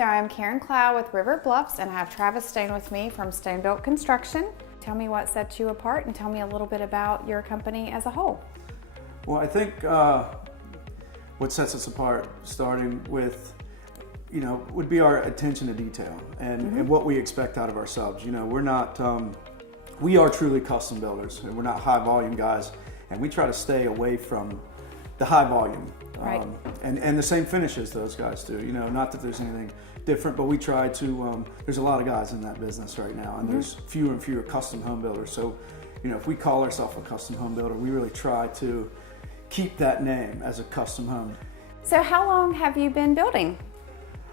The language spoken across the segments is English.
So I'm Karen Clow with Bluffs, and I have Travis Stone with me from Stone Built Construction. Tell me what sets you apart and tell me a little bit about your company as a whole. Well, I think what sets us apart, starting with, would be our attention to detail and what we expect out of ourselves. We're not, we are truly custom builders, and we're not high volume guys, and we try to stay away from the high volume. Right. And the same finishes those guys do. Not that there's anything different, but we try to, there's a lot of guys in that business right now, and there's fewer and fewer custom home builders. So, if we call ourselves a custom home builder, we really try to keep that name as a custom home. So how long have you been building?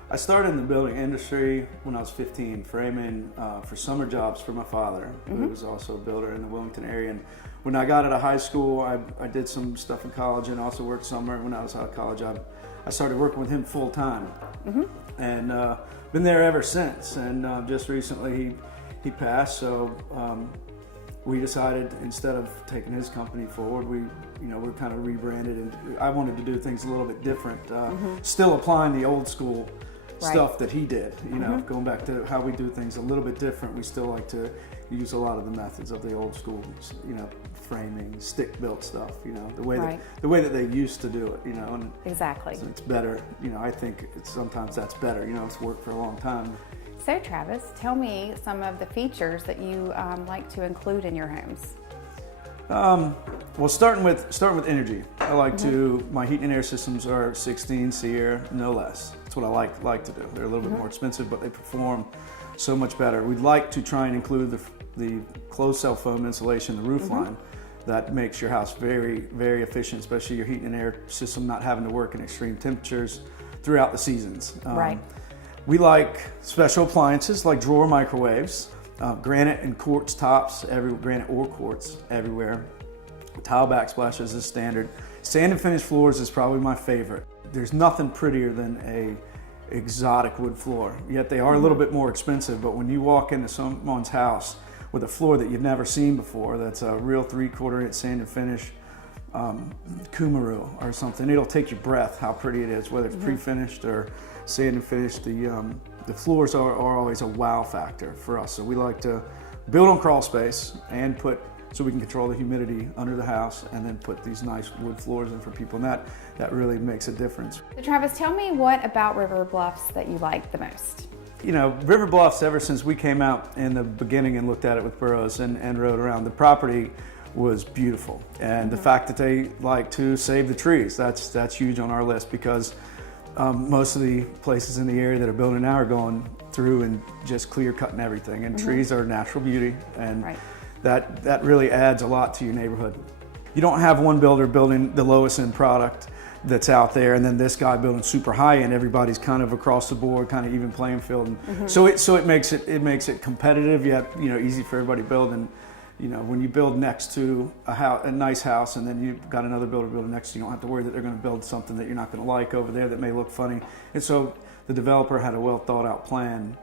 I started in the building industry when I was 15, framing for summer jobs for my father, who was also a builder in the Wilmington area. And when I got out of high school, I did some stuff in college and also worked summer. When I was out of college, I started working with him full time, and been there ever since. And just recently he passed, so we decided, instead of taking his company forward, we're kind of rebranded, and I wanted to do things a little bit different, still applying the old school stuff that he did, going back to how we do things a little bit different. We still like to use a lot of the methods of the old school, framing, stick built stuff, the way that they used to do it, and exactly. So it's better, I think sometimes that's better, it's worked for a long time. So Travis, tell me some of the features that you like to include in your homes. Well, starting with energy, I like to, my heat and air systems are 16 SEER, no less. That's what I like to do. They're a little bit more expensive, but they perform so much better. We'd like to try and include the closed cell foam insulation, the roof line. That makes your house very, very efficient, especially your heat and air system not having to work in extreme temperatures throughout the seasons. Right. We like special appliances like drawer microwaves, granite and quartz tops, granite or quartz everywhere. Tile backsplashes is standard. Sand and finished floors is probably my favorite. There's nothing prettier than a exotic wood floor, yet they are a little bit more expensive, but when you walk into someone's house with a floor that you've never seen before, that's a real 3/4 inch sand and finish Kumaru or something, it'll take your breath how pretty it is, whether it's pre-finished or sand and finished. The floors are always a wow factor for us, so we like to build on crawl space and so we can control the humidity under the house, and then put these nice wood floors in for people, and that really makes a difference. So Travis, tell me what about Bluffs that you like the most? Bluffs, ever since we came out in the beginning and looked at it with burros and rode around, the property was beautiful, and the fact that they like to save the trees, that's huge on our list, because most of the places in the area that are building now are going through and just clear cutting everything, and trees are natural beauty, and that really adds a lot to your neighborhood. You don't have one builder building the lowest end product that's out there, and then this guy building super high end. Everybody's kind of across the board, kind of even playing field, and so it makes it competitive, yet easy for everybody to build. And when you build next to a nice house, and then you've got another builder building next to you, don't have to worry that they're going to build something that you're not going to like over there that may look funny. And so the developer had a well thought out plan